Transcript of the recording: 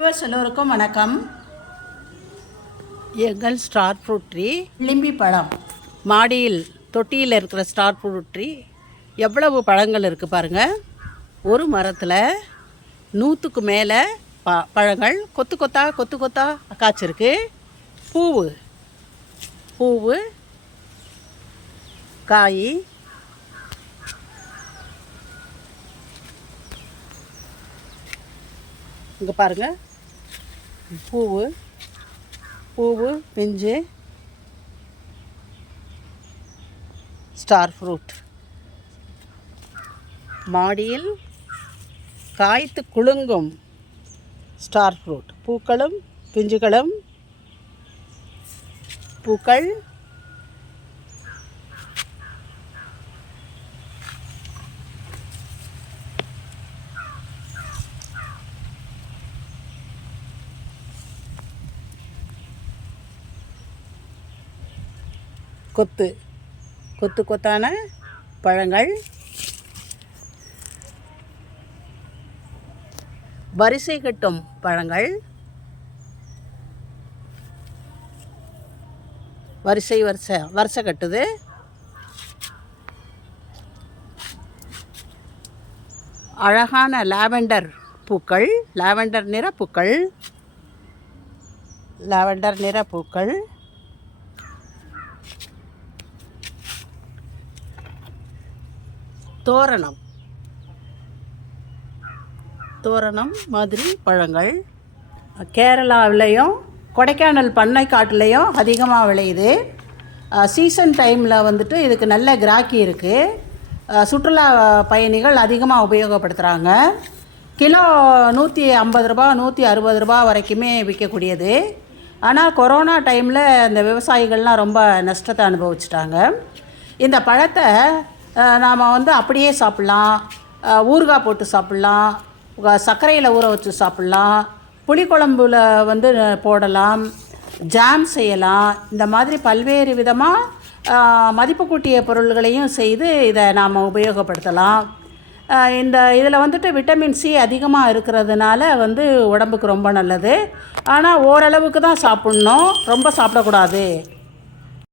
Viewers எல்லோருக்கும் வணக்கம். எங்கள் ஸ்டார் ஃப்ரூட் ட்ரீ. லிம்பி பழம். மாடியில் தொட்டியில் இருக்கிற ஸ்டார் ஃப்ரூட் ட்ரீ. எவ்வளவு பழங்கள் இருக்குது பாருங்கள் ஒரு மரத்தில் நூற்றுக்கு மேலே ப பழங்கள் கொத்து கொத்தா கொத்து கொத்தா காய்ச்சிருக்கு. பூவு. பூவு. காய். இங்கே பாருங்கள் பூவு பூவு பிஞ்சு ஸ்டார் ஃப்ரூட் மாடியில் காய்த்து குலுங்கும் ஸ்டார் ஃப்ரூட் பூக்களும் பிஞ்சுகளும் பூக்கள் கொத்து கொத்து கொத்தான பழங்கள். வரிசை கட்டும் பழங்கள். வரிசை வரிசை வரிசை கட்டுது. அழகான லாவெண்டர் பூக்கள் லாவெண்டர் நிற பூக்கள். லாவெண்டர் நிற பூக்கள். தோரணம். தோரணம் மாதிரி பழங்கள். கேரளாவிலையும் கொடைக்கானல் பண்ணை காட்டுலேயும் அதிகமாக விளையுது. சீசன் டைமில் வந்துட்டு இதுக்கு நல்ல கிராக்கி இருக்குது சுற்றுலா பயணிகள் அதிகமாக உபயோகப்படுத்துகிறாங்க கிலோ நூற்றி ஐம்பது ரூபா நூற்றி அறுபது ரூபா வரைக்குமே விற்கக்கூடியது. ஆனால் கொரோனா டைமில் இந்த விவசாயிகள்லாம் ரொம்ப நஷ்டத்தை அனுபவிச்சிட்டாங்க. இந்த பழத்தை நாம் வந்து அப்படியே சாப்பிட்லாம். ஊறுகாய் போட்டு சாப்பிட்லாம். சர்க்கரையில் ஊற வச்சு சாப்பிட்லாம். புளிக்குழம்புல வந்து போடலாம். ஜாம் செய்யலாம். இந்த மாதிரி பல்வேறு விதமாக மதிப்பு கூட்டிய பொருள்களையும் செய்து இதை நாம் உபயோகப்படுத்தலாம். இந்த இதில் வந்துட்டு விட்டமின் சி அதிகமாக இருக்கிறதுனால வந்து உடம்புக்கு ரொம்ப நல்லது. ஆனால் ஓரளவுக்கு தான் சாப்பிட்ணும். ரொம்ப சாப்பிடக்கூடாது.